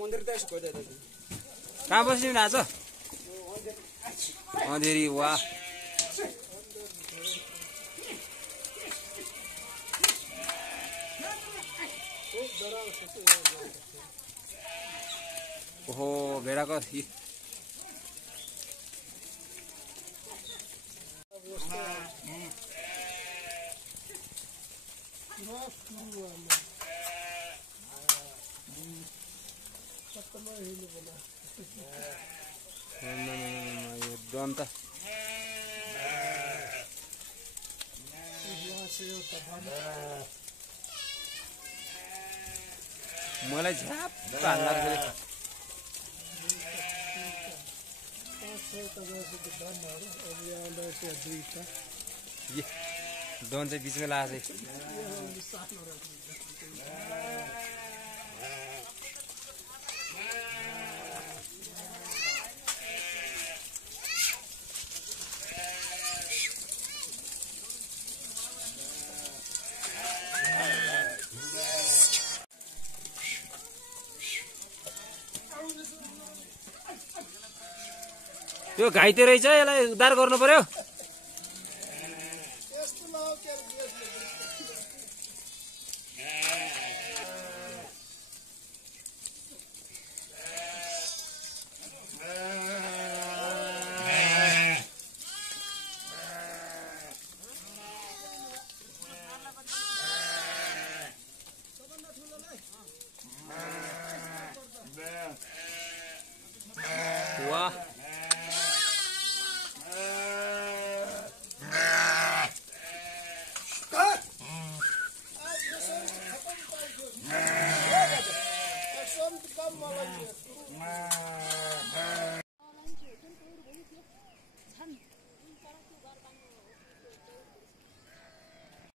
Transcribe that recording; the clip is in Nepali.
मन्दिर त यसो गइदा कहाँ बस्नु आज अँधेरी वाह ओहो भेडाको दन्त मलाई झ्याप हाल्ला डन चाहिँ बिचमा लागेको त्यो घाइते रहेछ यसलाई उद्धार गर्नु पर्यो वाह